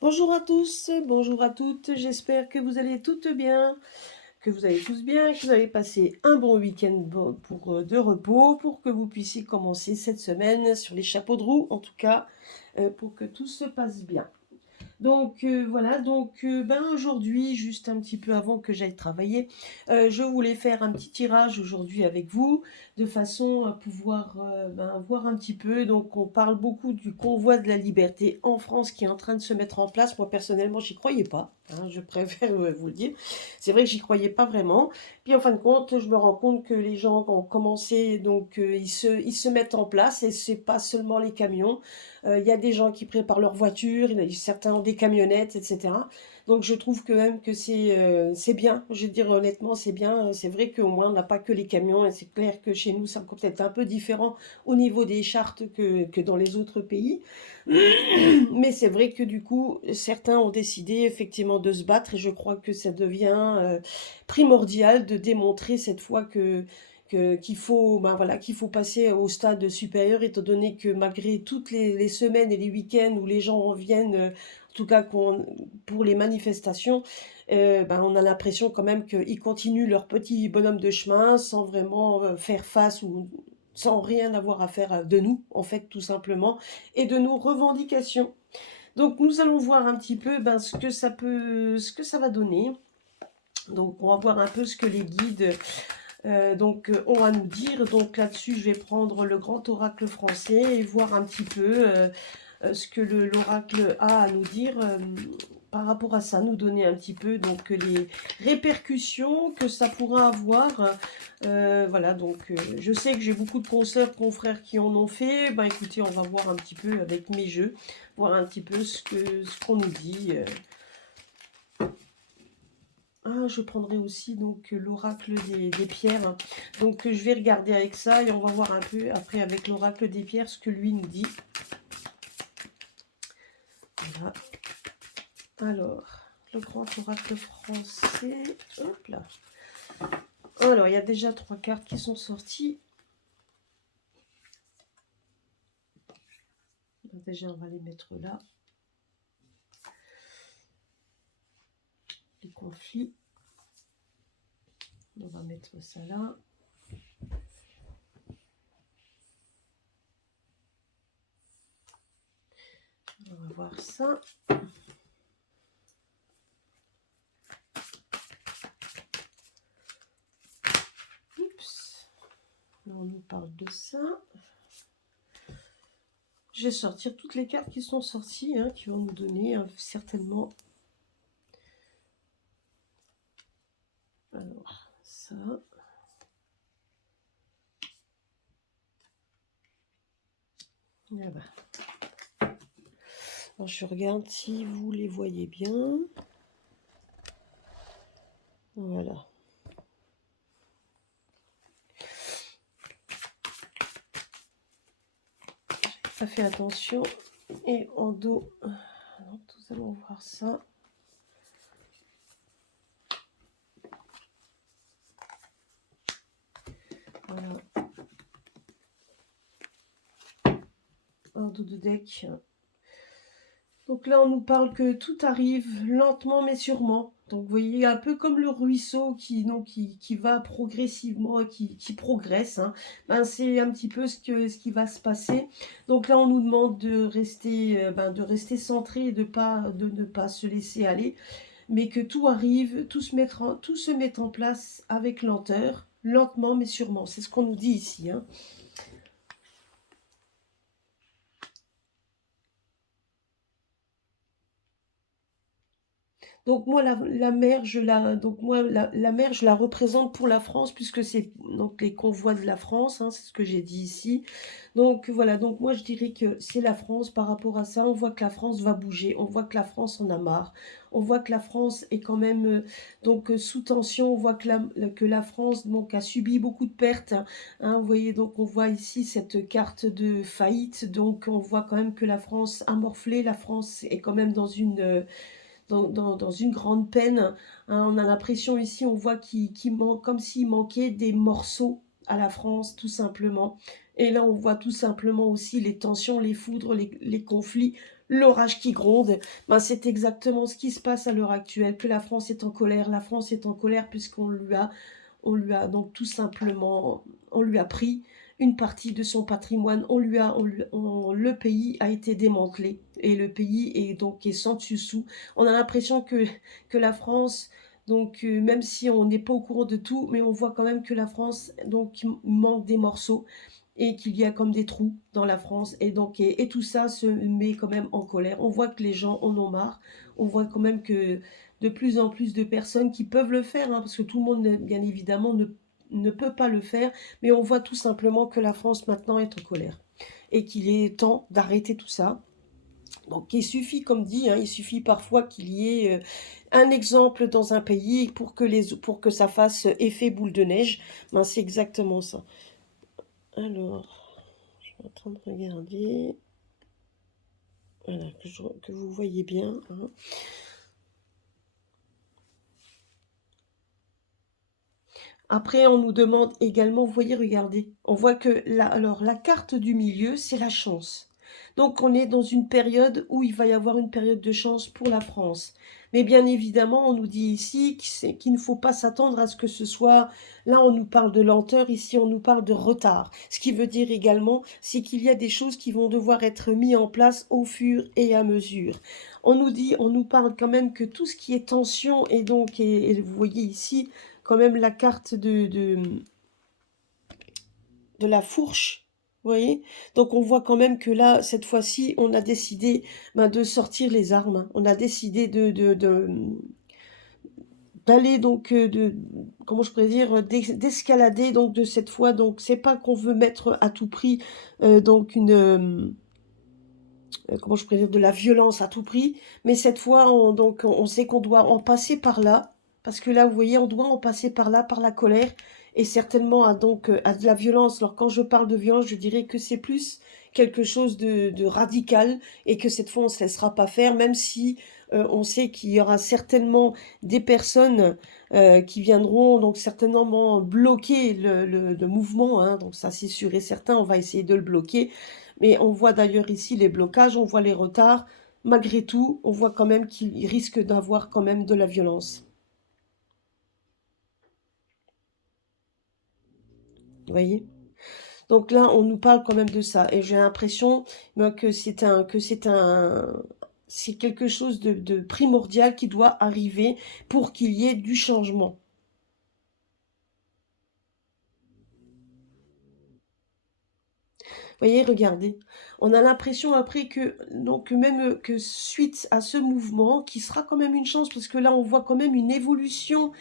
Bonjour à tous, bonjour à toutes, j'espère que vous allez toutes bien, que vous allez tous bien, que vous avez passé un bon week-end de repos, pour que vous puissiez commencer cette semaine sur les chapeaux de roue, en tout cas, pour que tout se passe bien. Donc voilà, ben, aujourd'hui, juste un petit peu avant que j'aille travailler, je voulais faire un petit tirage aujourd'hui avec vous, de façon à pouvoir ben, voir un petit peu. Donc on parle beaucoup du convoi de la liberté en France qui est en train de se mettre en place. Moi personnellement, j'y croyais pas, hein, je préfère vous le dire. C'est vrai que j'y croyais pas vraiment. Puis en fin de compte, je me rends compte que les gens ont commencé, donc ils se mettent en place, et c'est pas seulement les camions. Il y a des gens qui préparent leur voiture, certains ont des camionnettes, etc. Donc je trouve quand même que c'est bien. Je veux dire honnêtement, c'est bien. C'est vrai qu'au moins on n'a pas que les camions, et c'est clair que chez nous c'est encore peut-être un peu différent au niveau des chartes que dans les autres pays. Mais c'est vrai que du coup, certains ont décidé effectivement de se battre, et je crois que ça devient primordial de démontrer cette fois qu'il faut, ben voilà, qu'il faut passer au stade supérieur, étant donné que malgré toutes les semaines et les week-ends où les gens viennent, en tout cas pour les manifestations, ben on a l'impression quand même qu'ils continuent leur petit bonhomme de chemin sans vraiment faire face, ou sans rien avoir à faire de nous, en fait, tout simplement, et de nos revendications. Donc nous allons voir un petit peu ben, ce que ça va donner. Donc on va voir un peu ce que les guides ont à nous dire. Donc là-dessus, je vais prendre le grand oracle français et voir un petit peu ce que l'oracle a à nous dire par rapport à ça, nous donner un petit peu donc les répercussions que ça pourra avoir. Voilà, donc je sais que j'ai beaucoup de consoeurs, confrères qui en ont fait. Ben écoutez, on va voir un petit peu avec mes jeux, voir un petit peu ce qu'on nous dit. Ah, je prendrai aussi donc l'oracle des pierres. Donc je vais regarder avec ça, et on va voir un peu après avec l'oracle des pierres ce que lui nous dit. Voilà. Alors, le grand oracle français. Hop là. Alors, il y a déjà 3 cartes qui sont sorties. Donc, déjà, on va les mettre là. Les conflits. On va mettre ça là. On va voir ça. Oups. Là, on nous parle de ça. Je vais sortir toutes les cartes qui sont sorties, hein, qui vont nous donner certainement. Alors, ça. Ah bah. Alors, je regarde si vous les voyez bien. Voilà. J'ai pas fait attention. Et en dos, alors, nous allons voir ça. Voilà. En dos de deck. Donc là, on nous parle que tout arrive lentement mais sûrement. Donc vous voyez, un peu comme le ruisseau qui va progressivement, qui progresse. Hein. Ben, c'est un petit peu ce qui va se passer. Donc là, on nous demande de rester centré, et de ne pas se laisser aller. Mais que tout arrive, tout se met en place avec lenteur, lentement mais sûrement. C'est ce qu'on nous dit ici. Hein. Donc moi la mer, la mer, je la représente pour la France, puisque c'est donc les convois de la France, hein, c'est ce que j'ai dit ici. Donc voilà, donc moi je dirais que c'est la France. Par rapport à ça, on voit que la France va bouger, on voit que la France en a marre, on voit que la France est quand même sous tension, on voit que la France donc a subi beaucoup de pertes. Hein, vous voyez, donc on voit ici cette carte de faillite, donc on voit quand même que la France a morflé, la France est quand même dans une grande peine. Hein, on a l'impression ici, on voit qu'il manque, comme s'il manquait des morceaux à la France, tout simplement. Et là, on voit tout simplement aussi les tensions, les foudres, les conflits l'orage qui gronde. Ben, c'est exactement ce qui se passe à l'heure actuelle, que la France est en colère. La France est en colère puisqu'on lui a donc tout simplement, on lui a pris une partie de son patrimoine, le pays a été démantelé et le pays est donc est sans dessus-dessous. On a l'impression que la France, donc même si on n'est pas au courant de tout, mais on voit quand même que la France donc manque des morceaux et qu'il y a comme des trous dans la France et donc et tout ça se met quand même en colère. On voit que les gens en ont marre, on voit quand même que de plus en plus de personnes qui peuvent le faire, hein, parce que tout le monde bien évidemment ne peut pas le faire, mais on voit tout simplement que la France maintenant est en colère et qu'il est temps d'arrêter tout ça. Donc il suffit, comme dit, hein, il suffit parfois qu'il y ait un exemple dans un pays pour que ça fasse effet boule de neige. Ben, c'est exactement ça. Alors, je suis en train de regarder. Voilà, que vous voyez bien. Hein. Après, on nous demande également, vous voyez, regardez, on voit que alors, la carte du milieu, c'est la chance. Donc, on est dans une période où il va y avoir une période de chance pour la France. Mais bien évidemment, on nous dit ici qu'il ne faut pas s'attendre à ce que ce soit... Là, on nous parle de lenteur, ici, on nous parle de retard. Ce qui veut dire également, c'est qu'il y a des choses qui vont devoir être mises en place au fur et à mesure. On nous parle quand même que tout ce qui est tension, et donc, et vous voyez ici, quand même la carte de la fourche, vous voyez. Donc on voit quand même que là, cette fois-ci, on a décidé de sortir les armes. On a décidé d'aller donc, comment je pourrais dire, d'escalader donc de cette fois. Donc c'est pas qu'on veut mettre à tout prix donc comment je pourrais dire, de la violence à tout prix, mais cette fois, on sait qu'on doit en passer par là, parce que là, vous voyez, on doit en passer par là, par la colère, et certainement à de la violence. Alors, quand je parle de violence, je dirais que c'est plus quelque chose de radical, et que cette fois, on ne se laissera pas faire, même si on sait qu'il y aura certainement des personnes qui viendront donc certainement bloquer le mouvement, hein, donc ça c'est sûr et certain, on va essayer de le bloquer, mais on voit d'ailleurs ici les blocages, on voit les retards. Malgré tout, on voit quand même qu'il risque d'avoir quand même de la violence. Vous voyez? Donc là, on nous parle quand même de ça. Et j'ai l'impression c'est quelque chose de primordial qui doit arriver pour qu'il y ait du changement. Vous voyez, regardez. On a l'impression après que, donc même que suite à ce mouvement, qui sera quand même une chance, parce que là on voit quand même une évolution,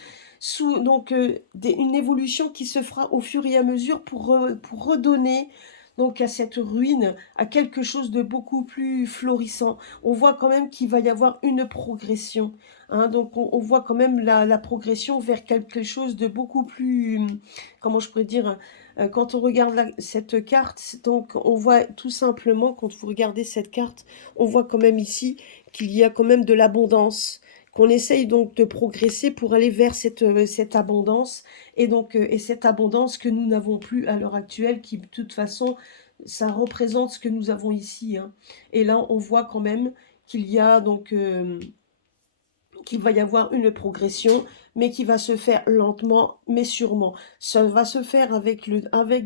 une évolution qui se fera au fur et à mesure pour redonner donc à cette ruine, à quelque chose de beaucoup plus florissant. On voit quand même qu'il va y avoir une progression. Hein, donc on voit quand même la progression vers quelque chose de beaucoup plus, comment je pourrais dire, quand on regarde cette carte, donc on voit tout simplement, quand vous regardez cette carte, on voit quand même ici qu'il y a quand même de l'abondance, qu'on essaye donc de progresser pour aller vers cette abondance, et cette abondance que nous n'avons plus à l'heure actuelle, qui de toute façon, ça représente ce que nous avons ici. Hein. Et là, on voit quand même qu'il y a donc... qu'il va y avoir une progression, mais qui va se faire lentement, mais sûrement. Ça va se faire avec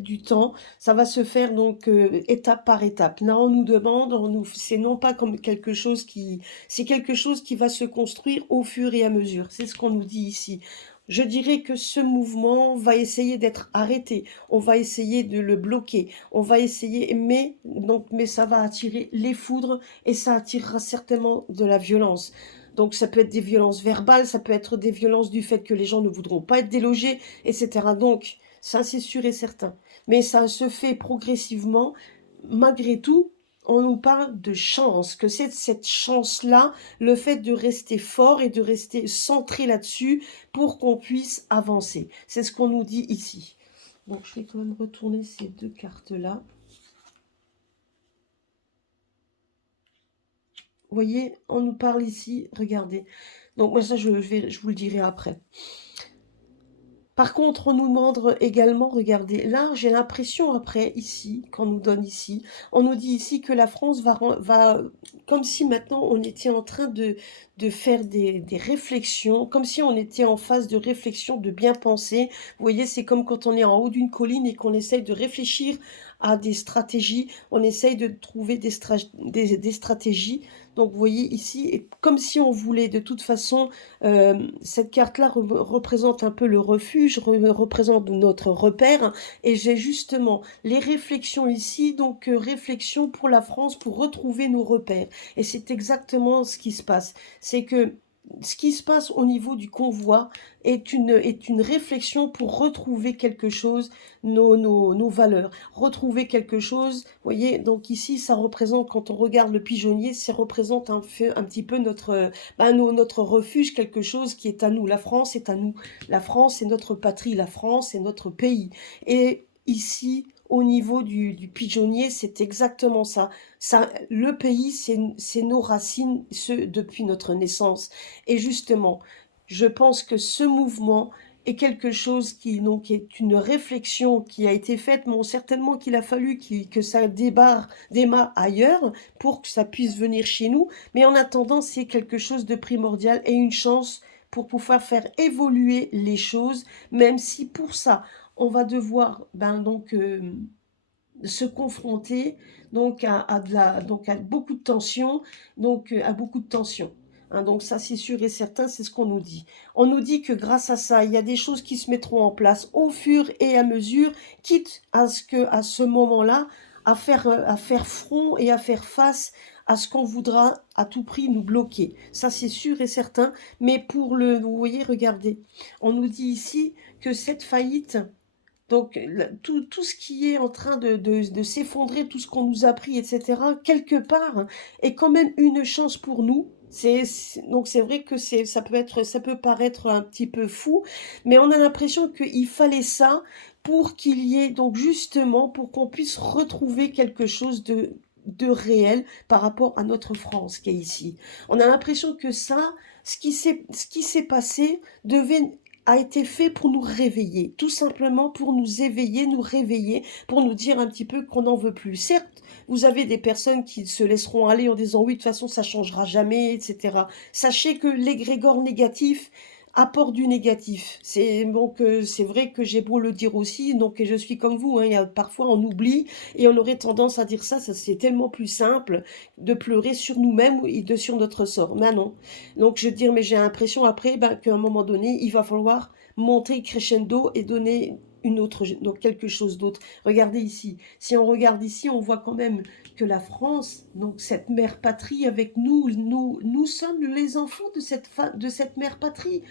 du temps, ça va se faire donc étape par étape. Là, on nous demande, c'est non pas comme c'est quelque chose qui va se construire au fur et à mesure. C'est ce qu'on nous dit ici. Je dirais que ce mouvement va essayer d'être arrêté. On va essayer de le bloquer. On va essayer, mais ça va attirer les foudres et ça attirera certainement de la violence. Donc ça peut être des violences verbales, ça peut être des violences du fait que les gens ne voudront pas être délogés, etc. Donc ça c'est sûr et certain. Mais ça se fait progressivement. Malgré tout, on nous parle de chance, que c'est cette chance-là, le fait de rester fort et de rester centré là-dessus pour qu'on puisse avancer. C'est ce qu'on nous dit ici. Donc je vais quand même retourner ces deux cartes-là. Vous voyez, on nous parle ici, regardez. Donc moi ça je vous le dirai après. Par contre, on nous demande également, regardez, là, j'ai l'impression après, ici, qu'on nous donne ici, on nous dit ici que la France va comme si maintenant on était en train de faire des réflexions, comme si on était en phase de réflexion, de bien penser. Vous voyez, c'est comme quand on est en haut d'une colline et qu'on essaye de réfléchir à des stratégies, on essaye de trouver des stratégies. Donc vous voyez ici, et comme si on voulait de toute façon, cette carte-là représente un peu le refuge, représente notre repère, et j'ai justement les réflexions ici, donc réflexion pour la France, pour retrouver nos repères. Et c'est exactement ce qui se passe. C'est que ce qui se passe au niveau du convoi est une réflexion pour retrouver quelque chose, nos valeurs, retrouver quelque chose, vous voyez, donc ici ça représente, quand on regarde le pigeonnier, ça représente un petit peu notre refuge, quelque chose qui est à nous, la France est à nous, la France est notre patrie, la France est notre pays, et ici, au niveau du pigeonnier, c'est exactement ça. Le pays, c'est nos racines, depuis notre naissance. Et justement, je pense que ce mouvement est quelque chose qui donc est une réflexion qui a été faite, mais certainement qu'il a fallu que ça démarre ailleurs pour que ça puisse venir chez nous. Mais en attendant, c'est quelque chose de primordial et une chance pour pouvoir faire évoluer les choses, même si pour ça, on va devoir se confronter donc à beaucoup de tensions, donc à beaucoup de tensions. Hein, donc ça c'est sûr et certain, c'est ce qu'on nous dit. On nous dit que grâce à ça, il y a des choses qui se mettront en place au fur et à mesure, quitte à ce que à ce moment-là, à faire front et à faire face à ce qu'on voudra à tout prix nous bloquer. Ça c'est sûr et certain, mais vous voyez, regardez, on nous dit ici que cette faillite, donc, tout ce qui est en train de s'effondrer, tout ce qu'on nous a pris, etc., quelque part, est quand même une chance pour nous. Donc c'est vrai que ça peut paraître un petit peu fou, mais on a l'impression qu'il fallait ça pour qu'il y ait, donc justement, pour qu'on puisse retrouver quelque chose de réel par rapport à notre France qui est ici. On a l'impression que ça, ce qui s'est passé devait a été fait pour nous réveiller, tout simplement pour nous éveiller, nous réveiller, pour nous dire un petit peu qu'on n'en veut plus. Certes, vous avez des personnes qui se laisseront aller en disant oui, de toute façon, ça changera jamais, etc. Sachez que l'égrégore négatif apporte du négatif. C'est vrai que j'ai beau le dire aussi, donc je suis comme vous, hein, parfois on oublie et on aurait tendance à dire ça c'est tellement plus simple de pleurer sur nous-mêmes et sur notre sort. Mais non. Donc je veux dire, mais j'ai l'impression après qu'à un moment donné, il va falloir monter crescendo et donner donc quelque chose d'autre. Regardez ici. Si on regarde ici, on voit quand même que la France, donc cette mère patrie avec nous sommes les enfants de cette mère patrie.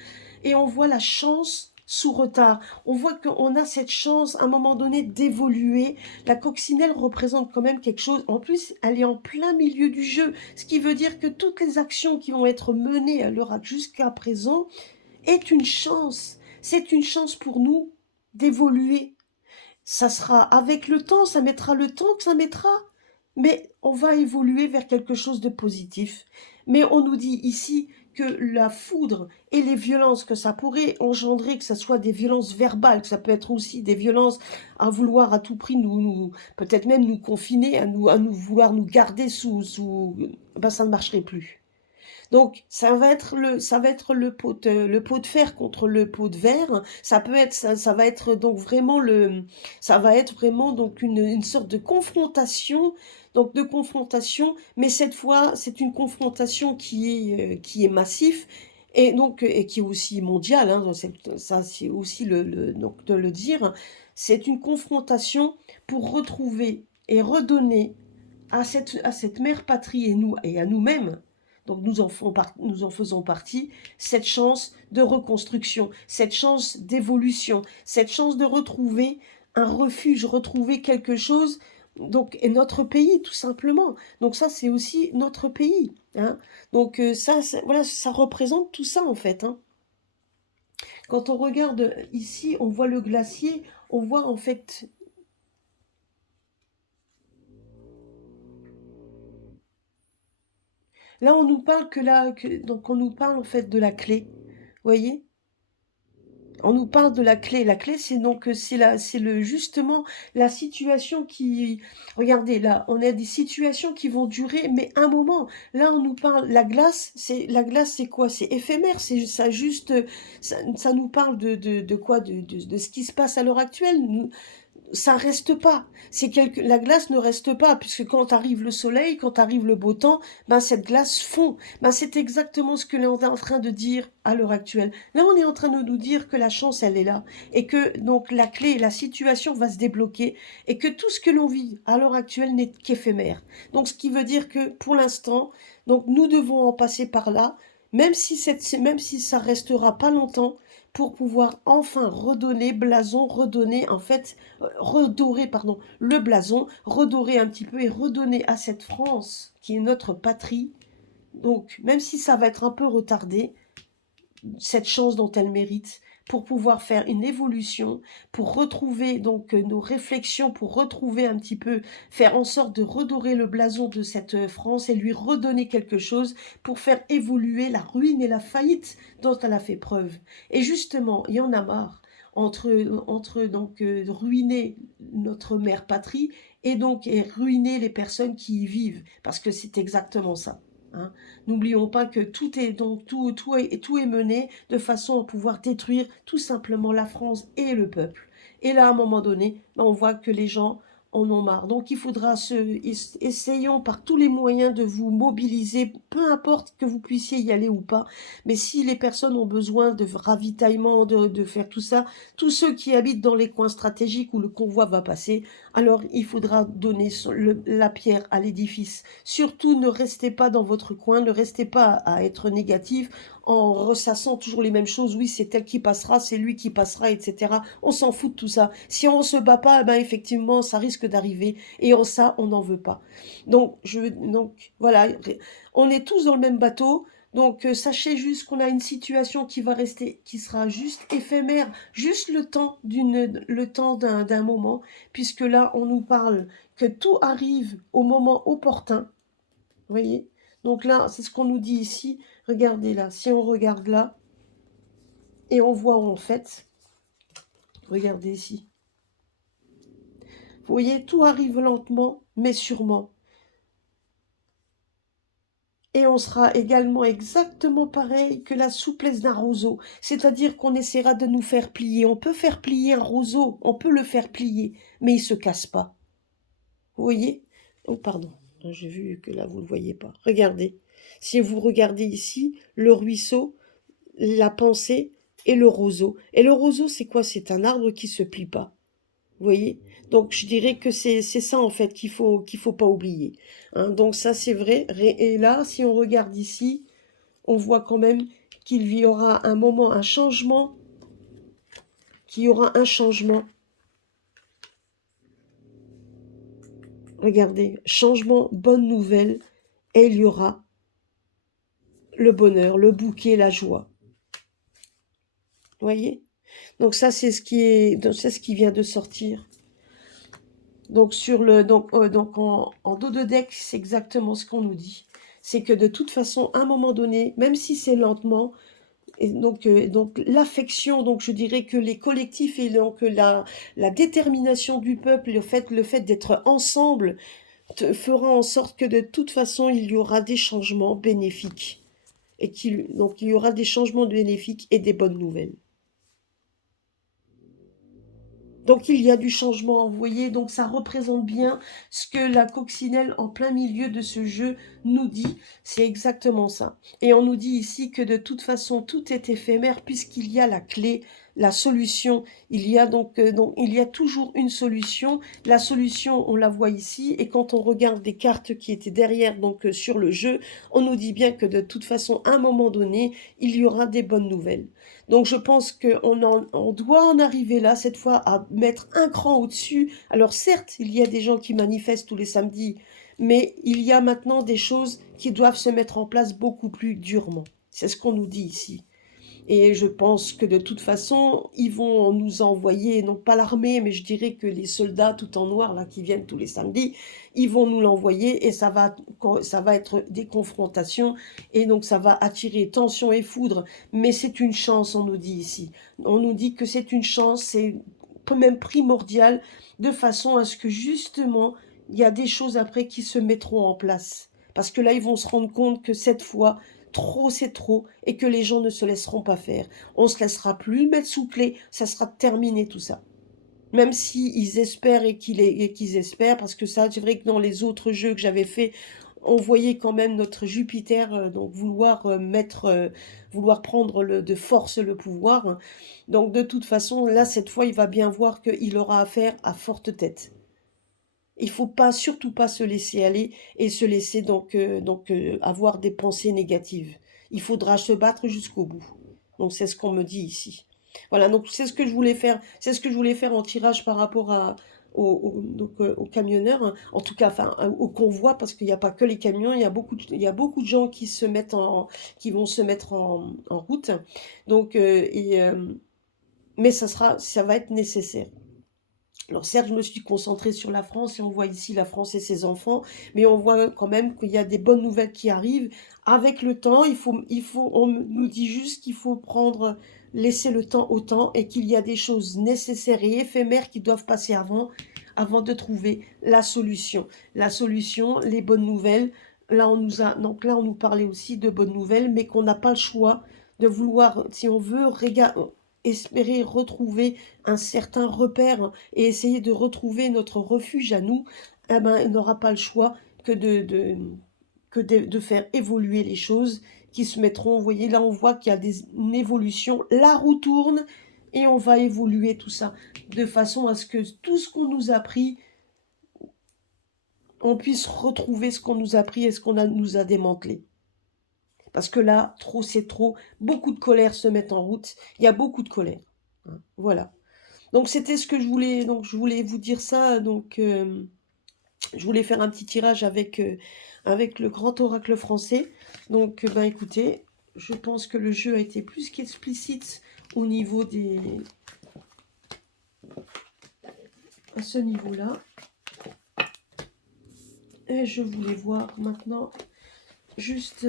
Et on voit la chance sous retard. On voit qu'on a cette chance à un moment donné d'évoluer. La coccinelle représente quand même quelque chose. En plus, elle est en plein milieu du jeu. Ce qui veut dire que toutes les actions qui vont être menées à l'heure jusqu'à présent est une chance. C'est une chance pour nous d'évoluer. Ça sera avec le temps, ça mettra le temps que ça mettra, mais on va évoluer vers quelque chose de positif. Mais on nous dit ici que la foudre et les violences que ça pourrait engendrer, que ce soit des violences verbales, que ça peut être aussi des violences à vouloir à tout prix peut-être même nous confiner, à nous vouloir nous garder ça ne marcherait plus. Donc ça va être le pot de fer contre le pot de verre. Ça va être donc vraiment ça va être vraiment donc une sorte de confrontation, mais cette fois c'est une confrontation qui est massif. Et donc, et qui est aussi mondiale, hein, ça c'est aussi donc de le dire, c'est une confrontation pour retrouver et redonner à cette mère patrie et nous et à nous-mêmes, donc nous en faisons partie, cette chance de reconstruction, cette chance d'évolution, cette chance de retrouver un refuge, retrouver quelque chose, donc, et notre pays tout simplement. Donc ça c'est aussi notre pays, hein. Donc voilà, ça représente tout ça en fait, hein. Quand on regarde ici, on voit le glacier, on voit en fait. Là, on nous parle donc on nous parle en fait de la clé. Vous voyez? On nous parle de la clé. La clé, c'est donc justement la situation qui... Regardez, là, on a des situations qui vont durer, mais un moment. Là, on nous parle... La glace, c'est quoi? C'est éphémère. C'est ça juste... Ça nous parle de quoi? De ce qui se passe à l'heure actuelle. Ça reste pas. La glace ne reste pas, puisque quand arrive le soleil, quand arrive le beau temps, ben cette glace fond. Ben c'est exactement ce que l'on est en train de dire à l'heure actuelle. Là, on est en train de nous dire que la chance, elle est là, et que donc la clé, la situation va se débloquer, et que tout ce que l'on vit à l'heure actuelle n'est qu'éphémère. Donc, ce qui veut dire que pour l'instant, donc nous devons en passer par là, même si ça restera pas longtemps, pour pouvoir enfin redonner blason, redonner en fait redorer, pardon, le blason, redorer un petit peu et redonner à cette France qui est notre patrie, donc même si ça va être un peu retardé, cette chance dont elle mérite pour pouvoir faire une évolution, pour retrouver donc nos réflexions, pour retrouver un petit peu, faire en sorte de redorer le blason de cette France et lui redonner quelque chose pour faire évoluer la ruine et la faillite dont elle a fait preuve. Et justement, il y en a marre entre donc ruiner notre mère patrie et donc ruiner les personnes qui y vivent, parce que c'est exactement ça. Hein. N'oublions pas que tout est mené de façon à pouvoir détruire tout simplement la France et le peuple. Et là, à un moment donné, on voit que les gens en ont marre. Donc, il faudra essayons par tous les moyens de vous mobiliser, peu importe que vous puissiez y aller ou pas. Mais si les personnes ont besoin de ravitaillement, de faire tout ça, tous ceux qui habitent dans les coins stratégiques où le convoi va passer, alors il faudra donner la pierre à l'édifice. Surtout, ne restez pas dans votre coin, ne restez pas à être négatif en ressassant toujours les mêmes choses. Oui, c'est elle qui passera, c'est lui qui passera, etc. On s'en fout de tout ça. Si on ne se bat pas, eh ben effectivement, ça risque d'arriver. Et ça, on n'en veut pas. Donc, voilà, on est tous dans le même bateau. Donc, sachez juste qu'on a une situation qui va rester, qui sera juste éphémère, juste le temps d'un moment, puisque là, on nous parle que tout arrive au moment opportun. Vous voyez? Donc là, c'est ce qu'on nous dit ici. Regardez là, si on regarde là, et on voit en fait, regardez ici. Vous voyez, tout arrive lentement, mais sûrement. Et on sera également exactement pareil que la souplesse d'un roseau. C'est-à-dire qu'on essaiera de nous faire plier. On peut faire plier un roseau, on peut le faire plier, mais il ne se casse pas. Vous voyez? Oh, pardon, j'ai vu que là, vous ne le voyez pas. Regardez. Si vous regardez ici, le ruisseau, la pensée et le roseau. Et le roseau, c'est quoi? C'est un arbre qui se plie pas. Vous voyez? Donc, je dirais que c'est ça, en fait, qu'il faut pas oublier. Hein, donc, ça, c'est vrai. Et là, si on regarde ici, on voit quand même qu'il y aura un moment, un changement, qu'il y aura un changement. Regardez, changement, bonne nouvelle, et il y aura le bonheur, le bouquet, la joie. Vous voyez? Donc ça, c'est ce qui vient de sortir. Donc en dos de deck, c'est exactement ce qu'on nous dit. C'est que de toute façon, à un moment donné, même si c'est lentement, et donc l'affection, donc je dirais que les collectifs et donc la détermination du peuple, le fait d'être ensemble, fera en sorte que de toute façon, il y aura des changements bénéfiques. Donc il y aura des changements bénéfiques et des bonnes nouvelles. Donc il y a du changement, vous voyez, donc ça représente bien ce que la coccinelle en plein milieu de ce jeu nous dit, c'est exactement ça. Et on nous dit ici que de toute façon tout est éphémère puisqu'il y a la clé, la solution, il y a donc il y a toujours une solution, la solution on la voit ici et quand on regarde des cartes qui étaient derrière donc sur le jeu, on nous dit bien que de toute façon à un moment donné, il y aura des bonnes nouvelles. Donc je pense on doit en arriver là, cette fois, à mettre un cran au-dessus. Alors certes, il y a des gens qui manifestent tous les samedis, mais il y a maintenant des choses qui doivent se mettre en place beaucoup plus durement. C'est ce qu'on nous dit ici. Et je pense que de toute façon, ils vont nous envoyer, non pas l'armée, mais je dirais que les soldats tout en noir, là, qui viennent tous les samedis, ils vont nous l'envoyer et ça va être des confrontations et donc ça va attirer tension et foudre. Mais c'est une chance, on nous dit ici. On nous dit que c'est une chance, c'est même primordial, de façon à ce que justement, il y a des choses après qui se mettront en place. Parce que là, ils vont se rendre compte que cette fois, trop c'est trop et que les gens ne se laisseront pas faire. On se laissera plus mettre sous clé, ça sera terminé tout ça. Même si ils espèrent et qu'ils espèrent, parce que ça, c'est vrai que dans les autres jeux que j'avais fait, on voyait quand même notre Jupiter donc vouloir vouloir prendre de force le pouvoir. Donc de toute façon, là cette fois, il va bien voir qu'il aura affaire à forte tête. Il faut pas, surtout pas se laisser aller et se laisser avoir des pensées négatives. Il faudra se battre jusqu'au bout. Donc c'est ce qu'on me dit ici. Voilà, donc c'est ce que je voulais faire. C'est ce que je voulais faire en tirage par rapport aux camionneurs, hein. En tout cas, enfin, au convoi, parce qu'il n'y a pas que les camions, il y a beaucoup de gens qui vont se mettre en route. Donc, mais ça va être nécessaire. Alors certes, je me suis concentrée sur la France et on voit ici la France et ses enfants, mais on voit quand même qu'il y a des bonnes nouvelles qui arrivent. Avec le temps, on nous dit juste qu'il faut laisser le temps au temps et qu'il y a des choses nécessaires et éphémères qui doivent passer avant de trouver la solution. La solution, les bonnes nouvelles. Donc là, on nous parlait aussi de bonnes nouvelles, mais qu'on n'a pas le choix de vouloir, si on veut, espérer retrouver un certain repère et essayer de retrouver notre refuge à nous, eh ben, il n'aura pas le choix que de faire évoluer les choses qui se mettront. Vous voyez, là, on voit qu'il y a une évolution. La roue tourne et on va évoluer tout ça de façon à ce que tout ce qu'on nous a appris, on puisse retrouver ce qu'on nous a appris et ce nous a démantelé. Parce que là, trop c'est trop. Beaucoup de colère se met en route. Il y a beaucoup de colère. Voilà. Donc c'était ce que je voulais. Donc je voulais vous dire ça. Donc je voulais faire un petit tirage avec le grand oracle français. Donc ben écoutez, je pense que le jeu a été plus qu'explicite au niveau à ce niveau-là. Et je voulais voir maintenant juste.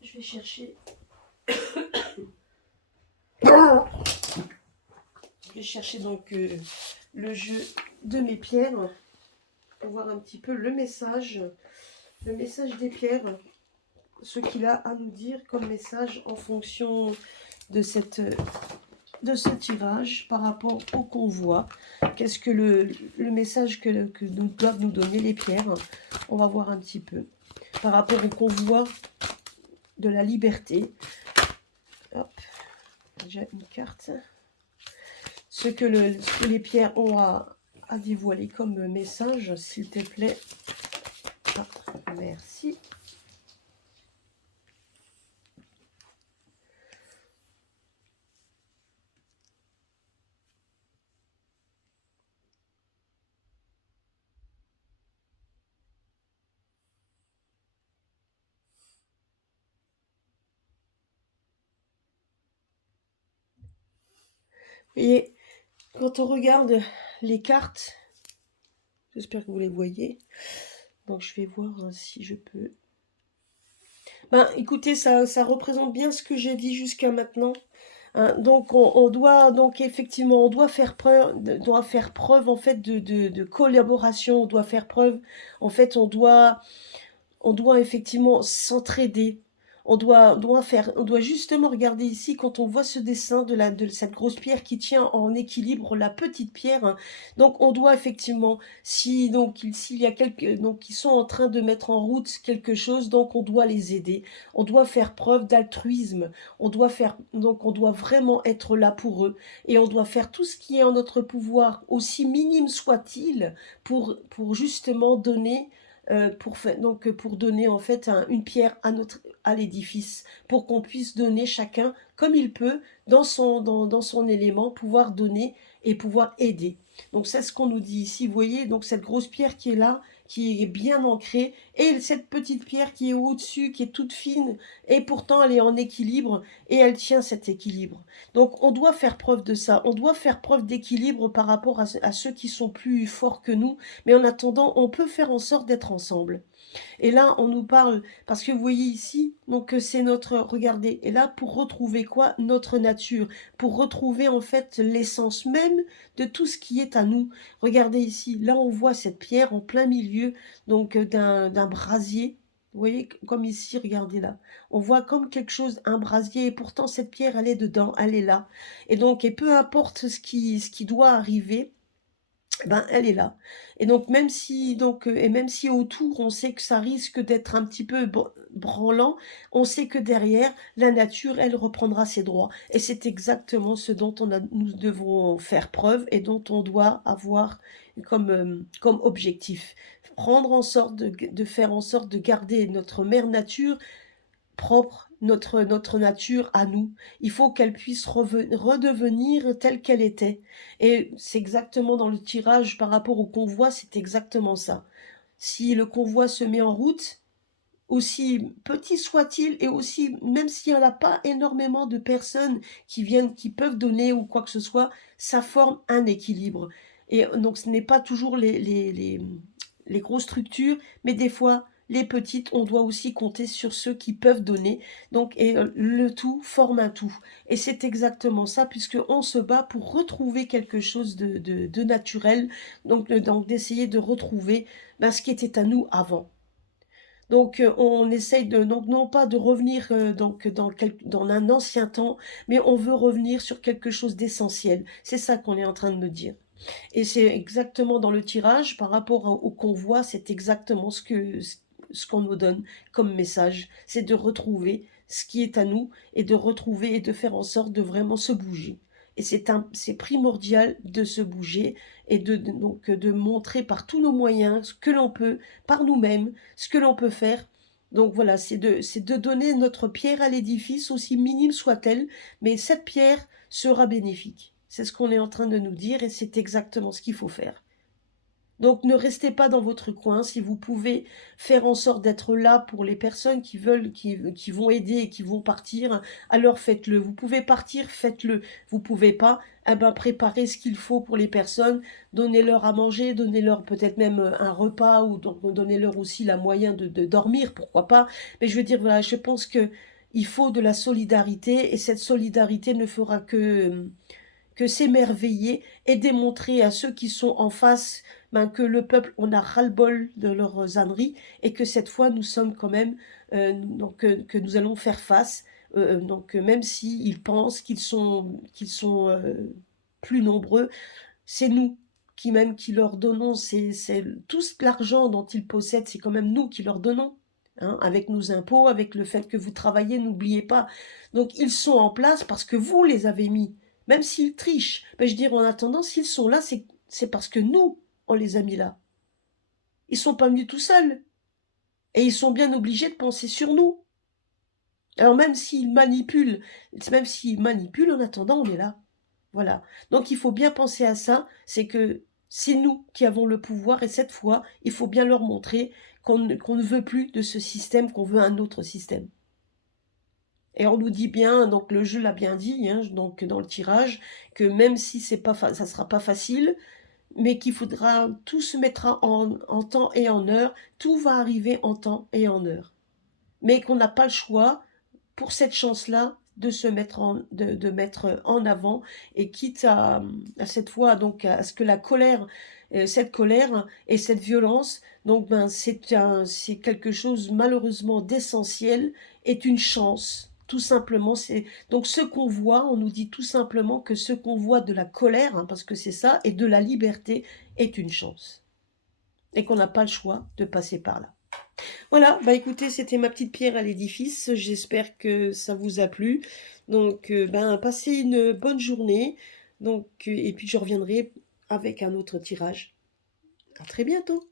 Je vais chercher. Je vais chercher donc le jeu de mes pierres pour voir un petit peu le message des pierres, ce qu'il a à nous dire comme message en fonction de ce tirage par rapport au convoi. Qu'est-ce que le message que doivent nous donner les pierres? On va voir un petit peu par rapport au convoi de la liberté. Hop, déjà une carte. Ce que les pierres ont à dévoiler comme message, s'il te plaît. Ah, merci. Et quand on regarde les cartes, j'espère que vous les voyez. Donc je vais voir si je peux. Ben écoutez, ça représente bien ce que j'ai dit jusqu'à maintenant. Hein, donc on doit donc effectivement on doit faire preuve en fait de collaboration. On doit faire preuve en fait on doit effectivement s'entraider. On doit justement regarder ici quand on voit ce dessin de cette grosse pierre qui tient en équilibre la petite pierre. Hein. Donc on doit effectivement, s'il y a qui sont en train de mettre en route quelque chose, donc on doit les aider. On doit faire preuve d'altruisme. On doit vraiment être là pour eux et on doit faire tout ce qui est en notre pouvoir, aussi minime soit-il, pour justement donner pour donner en fait une pierre à l'édifice, pour qu'on puisse donner chacun comme il peut dans son élément, pouvoir donner et pouvoir aider. Donc c'est ce qu'on nous dit ici, vous voyez, donc cette grosse pierre qui est là, qui est bien ancrée, et cette petite pierre qui est au-dessus, qui est toute fine, et pourtant elle est en équilibre, et elle tient cet équilibre. Donc on doit faire preuve de ça, on doit faire preuve d'équilibre par rapport à ceux qui sont plus forts que nous, mais en attendant, on peut faire en sorte d'être ensemble. Et là, on nous parle, parce que vous voyez ici, donc c'est notre, regardez, et là, pour retrouver quoi? Notre nature, pour retrouver en fait l'essence même de tout ce qui est à nous. Regardez ici, là on voit cette pierre en plein milieu, donc d'un brasier. Vous voyez, comme ici, regardez là. On voit comme quelque chose, un brasier, et pourtant cette pierre, elle est dedans, elle est là. Et donc, et peu importe ce qui doit arriver, ben, elle est là. Et donc même si et même si autour on sait que ça risque d'être un petit peu branlant, on sait que derrière la nature, elle reprendra ses droits. Et c'est exactement ce dont nous devons faire preuve et dont on doit avoir comme objectif. Prendre en sorte de faire en sorte de garder notre mère nature propre, notre nature à nous. Il faut qu'elle puisse redevenir telle qu'elle était. Et c'est exactement dans le tirage par rapport au convoi, c'est exactement ça. Si le convoi se met en route, aussi petit soit-il, et aussi, même s'il n'y en a pas énormément de personnes qui viennent, qui peuvent donner ou quoi que ce soit, ça forme un équilibre. Et donc ce n'est pas toujours les grosses structures, mais des fois, les petites, on doit aussi compter sur ceux qui peuvent donner. Donc, et le tout forme un tout. Et c'est exactement ça, puisqu'on se bat pour retrouver quelque chose de naturel, donc d'essayer de retrouver ce qui était à nous avant. Donc, on essaye donc non pas de revenir dans un ancien temps, mais on veut revenir sur quelque chose d'essentiel. C'est ça qu'on est en train de me dire. Et c'est exactement dans le tirage, par rapport au convoi, c'est exactement ce qu'on nous donne comme message. C'est de retrouver ce qui est à nous et de retrouver et de faire en sorte de vraiment se bouger. Et c'est primordial de se bouger et donc de montrer par tous nos moyens ce que l'on peut, par nous-mêmes, ce que l'on peut faire. Donc voilà, c'est de donner notre pierre à l'édifice, aussi minime soit-elle, mais cette pierre sera bénéfique. C'est ce qu'on est en train de nous dire et c'est exactement ce qu'il faut faire. Donc ne restez pas dans votre coin. Si vous pouvez faire en sorte d'être là pour les personnes qui veulent, qui vont aider et qui vont partir, alors faites-le. Vous pouvez partir, faites-le. Vous pouvez pas, eh ben préparez ce qu'il faut pour les personnes, donnez-leur à manger, donnez-leur peut-être même un repas, ou donc donnez-leur aussi la moyen de dormir, pourquoi pas. Mais je veux dire, voilà, je pense que il faut de la solidarité, et cette solidarité ne fera que s'émerveiller et démontrer à ceux qui sont en face que le peuple, on a ras-le-bol de leurs âneries, et que cette fois nous sommes quand même, que nous allons faire face, même s'ils pensent qu'ils sont plus nombreux, c'est nous qui leur donnons, tout l'argent dont ils possèdent, c'est quand même nous qui leur donnons. Hein, avec nos impôts, avec le fait que vous travaillez, n'oubliez pas. Donc ils sont en place parce que vous les avez mis. Même s'ils trichent, je veux dire, en attendant, s'ils sont là, c'est parce que nous, on les a mis là. Ils sont pas venus tout seuls. Et ils sont bien obligés de penser sur nous. Alors même s'ils manipulent, en attendant, on est là. Voilà. Donc il faut bien penser à ça, c'est que c'est nous qui avons le pouvoir, et cette fois, il faut bien leur montrer qu'on ne veut plus de ce système, qu'on veut un autre système. Et on nous dit bien, donc le jeu l'a bien dit, hein, donc dans le tirage, que même si ça sera pas facile, mais qu'il faudra, tout se mettra en temps et en heure, tout va arriver en temps et en heure. Mais qu'on n'a pas le choix, pour cette chance-là, de se mettre de mettre en avant, et quitte à cette fois, donc à ce que la colère, cette colère et cette violence, donc c'est quelque chose malheureusement d'essentiel, est une chance. Tout simplement, c'est donc ce qu'on voit, on nous dit tout simplement que ce qu'on voit de la colère, hein, parce que c'est ça, et de la liberté, est une chance. Et qu'on n'a pas le choix de passer par là. Voilà, bah écoutez, c'était ma petite pierre à l'édifice. J'espère que ça vous a plu. Donc, passez une bonne journée. Donc, et puis je reviendrai avec un autre tirage. À très bientôt.